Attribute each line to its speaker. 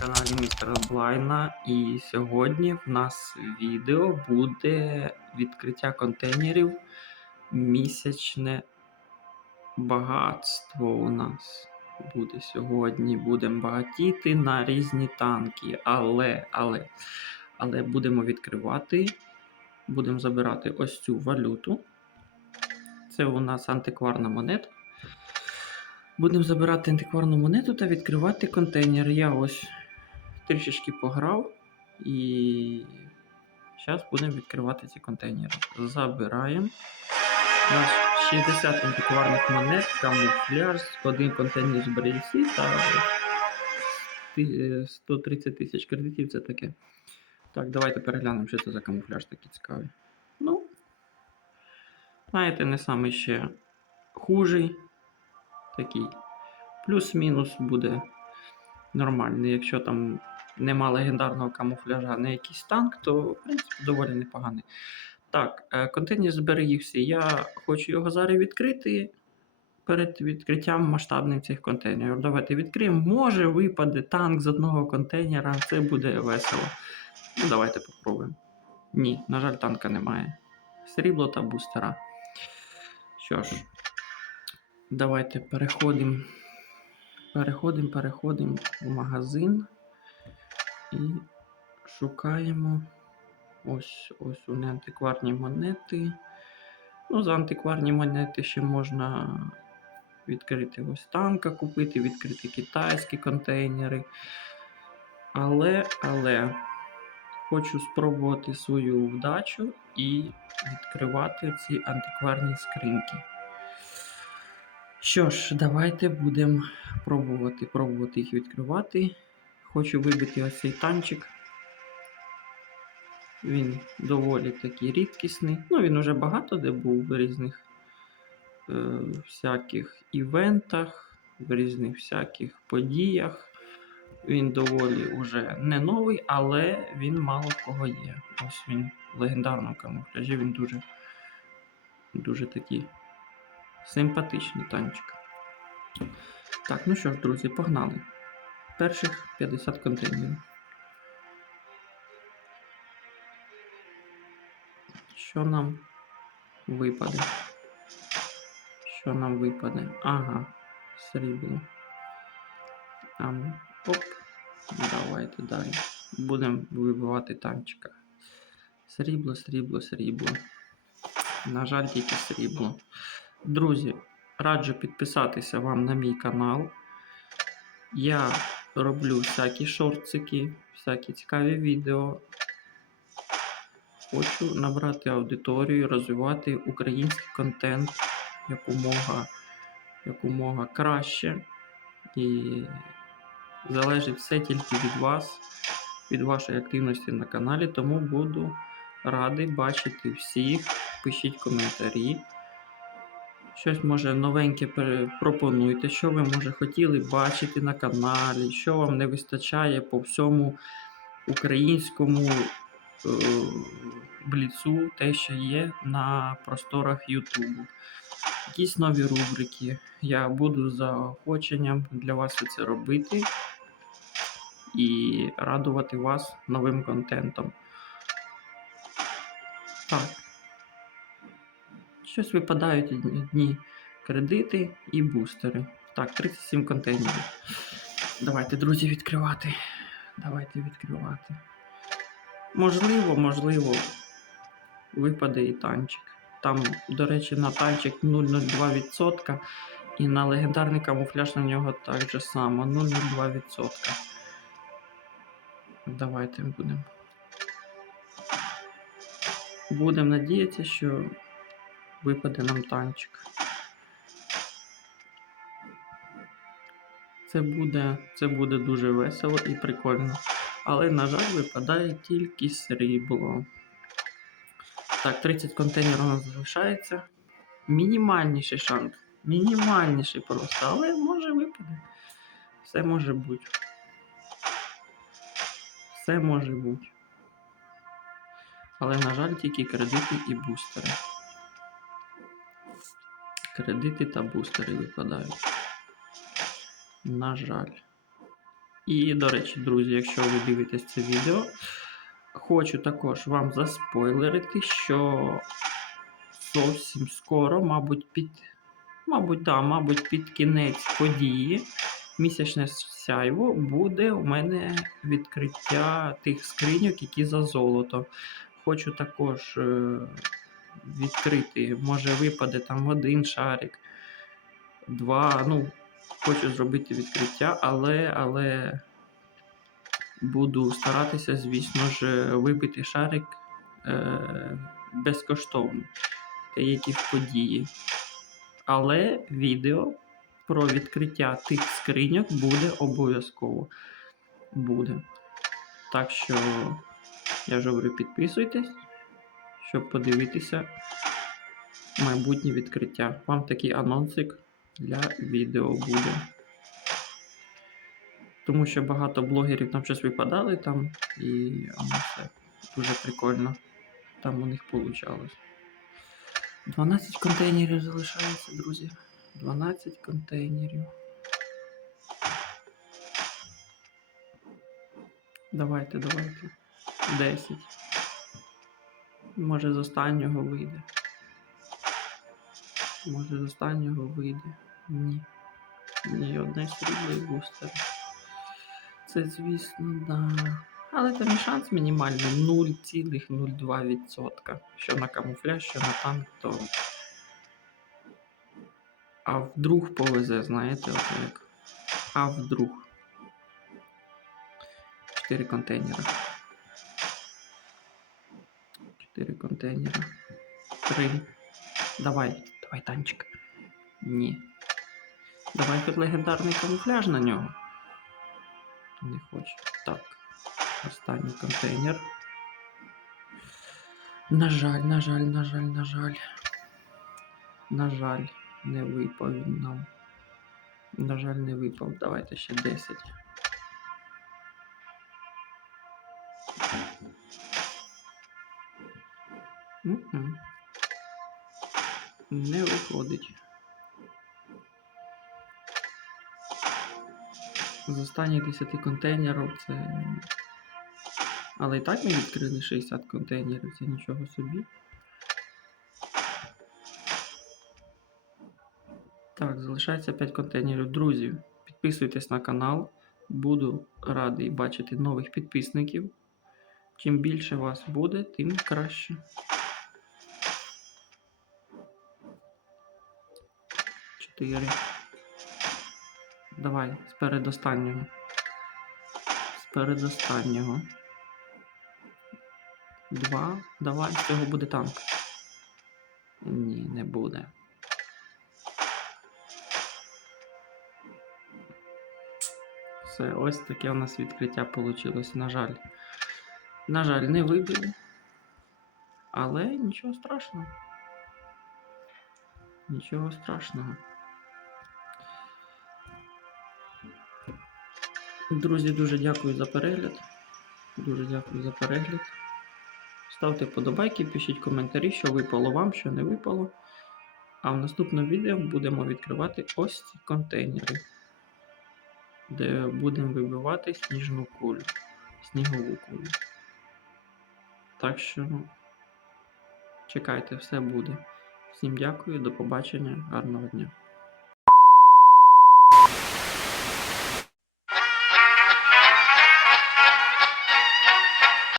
Speaker 1: каналі Містера Блайна. І сьогодні в нас відео буде відкриття контейнерів місячне багатство у нас буде сьогодні. Будемо багатіти на різні танки. Але, але, але будемо відкривати, будемо забирати ось цю валюту. Це у нас антикварна монета. Будемо забирати антикварну монету та відкривати контейнер. Я ось трішечки пограв і зараз будемо відкривати ці контейнери. Забираємо. У нас 60 антикварних монет, камуфляж, один контейнер з брейсі та е, 130 тисяч кредитів. Це таке. Так, давайте переглянемо, що це за камуфляж такий цікавий. Ну, знаєте, не саме ще хужий такий. Плюс-мінус буде нормальний. Якщо там нема легендарного камуфляжа на якийсь танк, то в принципі доволі непоганий. Так, контейнер зберігся. Я хочу його зараз відкрити перед відкриттям масштабним цих контейнерів. Давайте відкриємо. Може випаде танк з одного контейнера, це буде весело. Ну, давайте попробуємо. Ні, на жаль, танка немає. Срібло та бустера. Що ж, давайте переходимо. Переходимо, переходимо в магазин і шукаємо ось ось у антикварні монети. Ну, за антикварні монети ще можна відкрити ось танка купити, відкрити китайські контейнери. Але, але хочу спробувати свою вдачу і відкривати ці антикварні скриньки. Що ж, давайте будемо пробувати, пробувати їх відкривати. Хочу вибити ось цей танчик. Він доволі такий рідкісний. Ну, він уже багато де був в різних е, всяких івентах, в різних всяких подіях. Він доволі уже не новий, але він мало кого є. Ось він в легендарному камуфляжі, він дуже, дуже такий симпатичний танчик. Так, ну що ж, друзі, погнали. Перших 50 контейнерів. Що нам випаде? Що нам випаде? Ага, срібло. Там, оп. Давайте далі. Будемо вибивати танчика. Срібло, срібло, срібло. На жаль, тільки срібло. Друзі, раджу підписатися вам на мій канал. Я роблю всякі шортики, всякі цікаві відео. Хочу набрати аудиторію, розвивати український контент якомога, якомога краще. І залежить все тільки від вас, від вашої активності на каналі. Тому буду радий бачити всіх. Пишіть коментарі. Щось може новеньке пропонуйте, що ви може хотіли бачити на каналі, що вам не вистачає по всьому українському е, бліцу, те, що є на просторах Ютубу. Якісь нові рубрики. Я буду за охоченням для вас це робити і радувати вас новим контентом. Так. Щось випадають одні кредити і бустери. Так, 37 контейнерів. Давайте, друзі, відкривати. Давайте відкривати. Можливо, можливо, випаде і танчик. Там, до речі, на танчик 0,02% і на легендарний камуфляж на нього так же само 0,02%. Давайте будемо. Будемо надіятися, що випаде нам танчик. Це буде, це буде дуже весело і прикольно. Але, на жаль, випадає тільки срібло. Так, 30 контейнерів у нас залишається. Мінімальніший шанс. Мінімальніший просто, але може випаде. Все може бути. Все може бути. Але, на жаль, тільки кредити і бустери. Кредити та бустери випадають. На жаль. І, до речі, друзі, якщо ви дивитесь це відео, хочу також вам заспойлерити, що зовсім скоро, мабуть, під, мабуть, да, мабуть, під кінець події місячне сяйво буде у мене відкриття тих скриньок, які за золото. Хочу також е, відкрити, може випаде там один шарик, два. Ну, хочу зробити відкриття, але, але буду старатися, звісно ж, вибити шарик е, безкоштовно, та які в події. Але відео про відкриття тих скриньок буде обов'язково. Буде. Так що, я ж говорю, підписуйтесь, щоб подивитися майбутнє відкриття. Вам такий анонсик для відео буде. Тому що багато блогерів там щось випадали там, і воно все дуже прикольно. Там у них вийшло. 12 контейнерів залишається, друзі. 12 контейнерів. Давайте, давайте. 10. Може з останнього вийде. Може з останнього вийде. Ні. Ні, одне срібло і бустер. Це, звісно, да. Але там і шанс мінімальний 0,02%. Що на камуфляж, що на танк, то. А вдруг повезе, знаєте, от як. А вдруг. 4 контейнера. 4 контейнера. 3. Давай, давай, танчик. Ні. Давай хоч легендарний камуфляж на нього. Не хочу. Так. Останній контейнер. На жаль, на жаль, на жаль, на жаль. На жаль, не випав він нам. На жаль, не випав. Давайте ще 10. М-м. Не виходить. З останніх 10 контейнерів це. Але і так ми відкрили 60 контейнерів, це нічого собі. Так, залишається 5 контейнерів. Друзі, підписуйтесь на канал. Буду радий бачити нових підписників. Чим більше вас буде, тим краще. Чотири. Давай, з передостаннього. З передостаннього. Два. Давай, з цього буде танк. Ні, не буде. Все, ось таке у нас відкриття вийшло, на жаль. На жаль, не вибили. Але нічого страшного. Нічого страшного. Друзі, дуже дякую за перегляд. Дуже дякую за перегляд. Ставте подобайки, пишіть коментарі, що випало вам, що не випало. А в наступному відео будемо відкривати ось ці контейнери, де будемо вибивати сніжну кулю, снігову кулю. Так що чекайте, все буде. Всім дякую, до побачення, гарного дня.